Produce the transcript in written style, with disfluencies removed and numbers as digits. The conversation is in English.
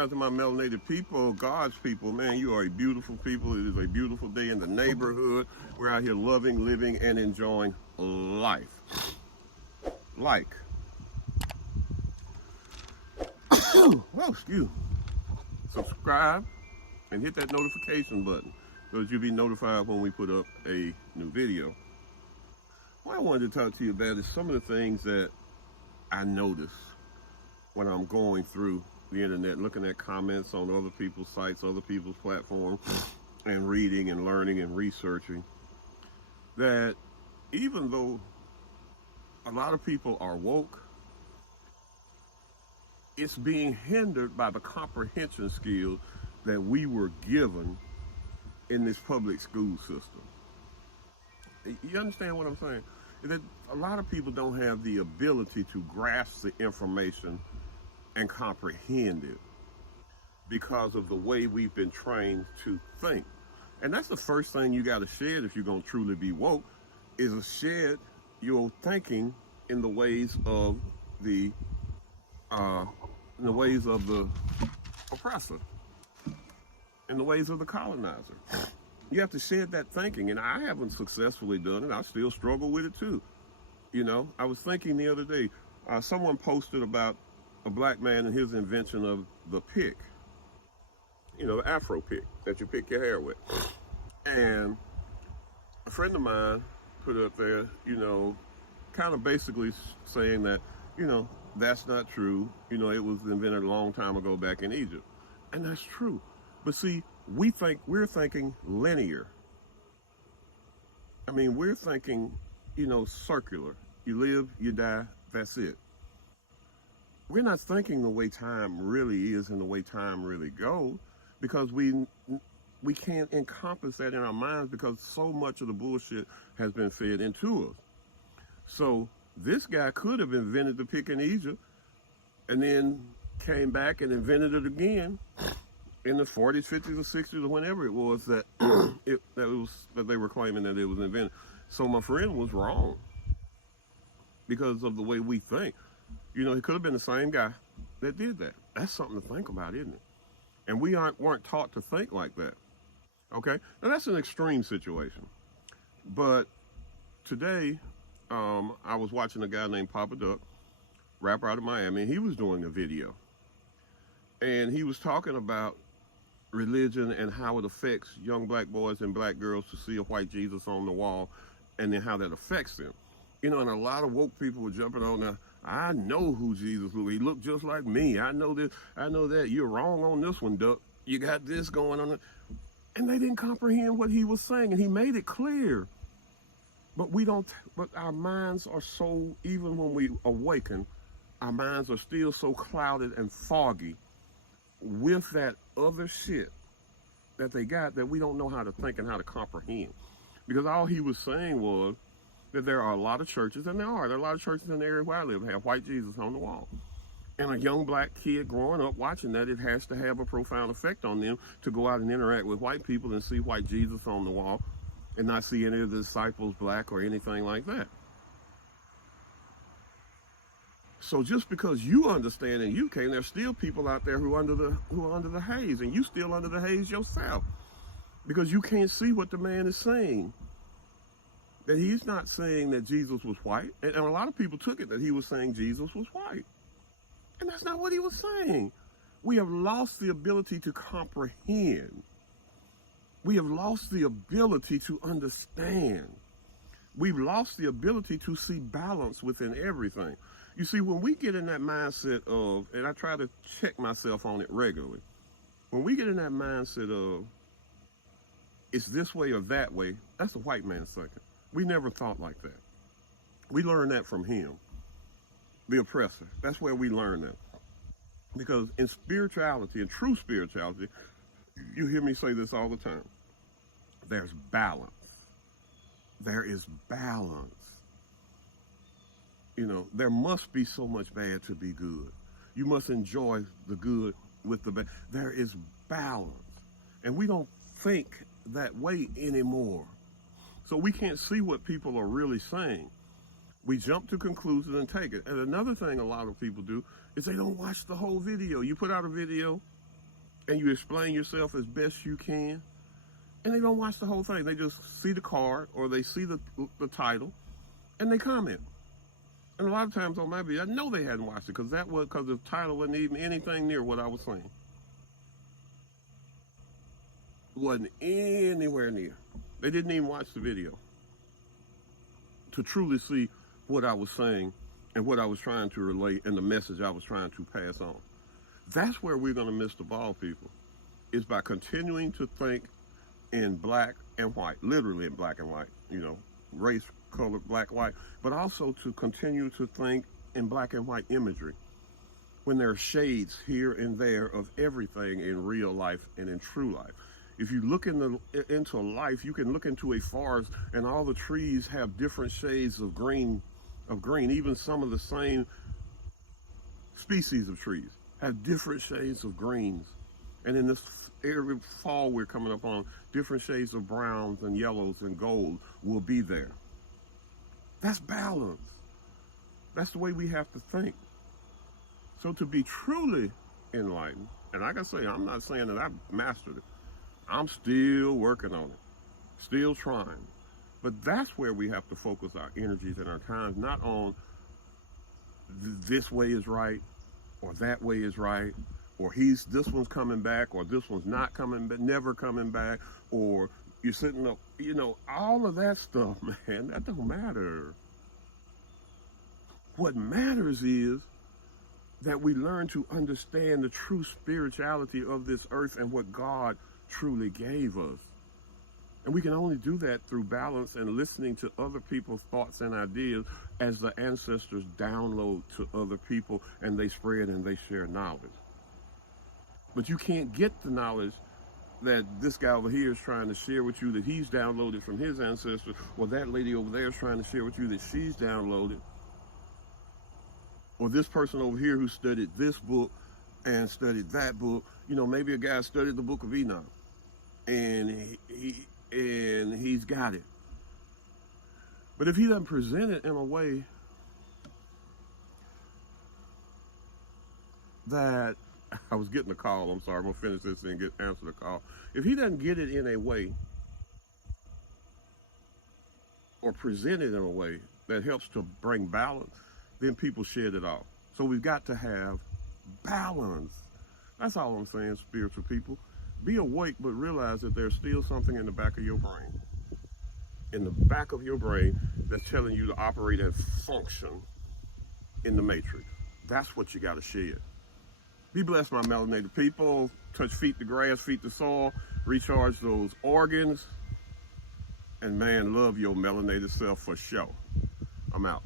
rise to my melanated people, God's people. Man, you are a beautiful people. It is a beautiful day in the neighborhood. We're out here loving, living, and enjoying life. Like. Well, excuse me. Subscribe and hit that notification button so that you'll be notified when we put up a new video. What I wanted to talk to you about is some of the things that I notice when I'm going through the internet, looking at comments on other people's sites, other people's platforms, and reading and learning and researching, that even though a lot of people are woke, it's being hindered by the comprehension skills that we were given in this public school system. You understand what I'm saying? That a lot of people don't have the ability to grasp the information and comprehend it because of the way we've been trained to think. And that's the first thing you got to shed if you're going to truly be woke, is to shed your thinking in the ways of the oppressor, in the ways of the colonizer. You have to shed that thinking, and I haven't successfully done it. I still struggle with it too. You know, I was thinking the other day, someone posted about a black man and his invention of the pick, you know, the Afro pick that you pick your hair with. And a friend of mine put it up there, you know, kind of basically saying that, you know, that's not true. You know, it was invented a long time ago back in Egypt. And that's true. But see, we're thinking linear. I mean, we're thinking, you know, circular. You live, you die, that's it. We're not thinking the way time really is and the way time really goes, because we can't encompass that in our minds because so much of the bullshit has been fed into us. So this guy could have invented the pick in Egypt and then came back and invented it again in the 40s, 50s, or 60s, or whenever it was that that they were claiming that it was invented. So my friend was wrong because of the way we think. You know, he could have been the same guy that did that. That's something to think about, isn't it? And we weren't taught to think like that. Okay? Now that's an extreme situation. But today, I was watching a guy named Papa Duck, rapper out of Miami, and he was doing a video. And he was talking about religion and how it affects young black boys and black girls to see a white Jesus on the wall, and then how that affects them. You know, and a lot of woke people were jumping on now. I know who Jesus looked. He looked just like me. I know this. I know that. You're wrong on this one, Duck. You got this going on. And they didn't comprehend what he was saying, and he made it clear. But our minds are so, even when we awaken, our minds are still so clouded and foggy with that other shit that they got, that we don't know how to think and how to comprehend. Because all he was saying was that there are a lot of churches, and there are a lot of churches in the area where I live, have white Jesus on the wall. And a young black kid growing up watching that, it has to have a profound effect on them to go out and interact with white people and see white Jesus on the wall and not see any of the disciples black or anything like that. So just because you understand and you can't, there's still people out there who are under the haze, and you still under the haze yourself, because you can't see what the man is saying. That he's not saying that Jesus was white, and a lot of people took it that he was saying Jesus was white, and that's not what he was saying. We have lost the ability to comprehend. We have lost the ability to understand. We've lost the ability to see balance within everything. You see, when we get in that mindset of, and I try to check myself on it regularly, when we get in that mindset of, it's this way or that way, that's a white man's thinking. We never thought like that. We learned that from him, the oppressor. That's where we learned that. Because in spirituality, in true spirituality, you hear me say this all the time, there's balance. There is balance. You know, there must be so much bad to be good. You must enjoy the good with the bad. There is balance. And we don't think that way anymore. So we can't see what people are really saying. We jump to conclusions and take it. And another thing a lot of people do is they don't watch the whole video. You put out a video and you explain yourself as best you can, and they don't watch the whole thing. They just see the card or they see the title, and they comment. And a lot of times on my video, I know they hadn't watched it because the title wasn't even anything near what I was saying. Wasn't anywhere near. They didn't even watch the video to truly see what I was saying and what I was trying to relate and the message I was trying to pass on. That's where we're going to miss the ball, people, is by continuing to think in black and white, literally in black and white, race, color, black, white, but also to continue to think in black and white imagery when there are shades here and there of everything in real life and in true life. If you look into life, you can look into a forest and all the trees have different shades of green, even some of the same species of trees have different shades of greens. And in this every fall we're coming up on, different shades of browns and yellows and gold will be there. That's balance. That's the way we have to think. So to be truly enlightened, and like I say, I'm not saying that I've mastered it. I'm still working on it, still trying. But that's where we have to focus our energies and our times, not on this way is right, or that way is right, or this one's coming back, or this one's not coming back, never coming back, or you're sitting up, all of that stuff, man, that don't matter. What matters is that we learn to understand the true spirituality of this earth and what God truly gave us. And we can only do that through balance and listening to other people's thoughts and ideas as the ancestors download to other people and they spread and they share knowledge. But you can't get the knowledge that this guy over here is trying to share with you that he's downloaded from his ancestors, or that lady over there is trying to share with you that she's downloaded, or this person over here who studied this book and studied that book. Maybe a guy studied the book of Enoch and he's got it. But if he doesn't present it in a way that, I was getting a call, I'm sorry, I'm gonna finish this and answer the call. If he doesn't get it in a way or present it in a way that helps to bring balance, then people shed it off. So we've got to have balance. That's all I'm saying, spiritual people. Be awake, but realize that there's still something in the back of your brain. In the back of your brain that's telling you to operate and function in the matrix. That's what you got to shed. Be blessed, my melanated people. Touch feet to grass, feet to soil. Recharge those organs. And man, love your melanated self for sure. I'm out.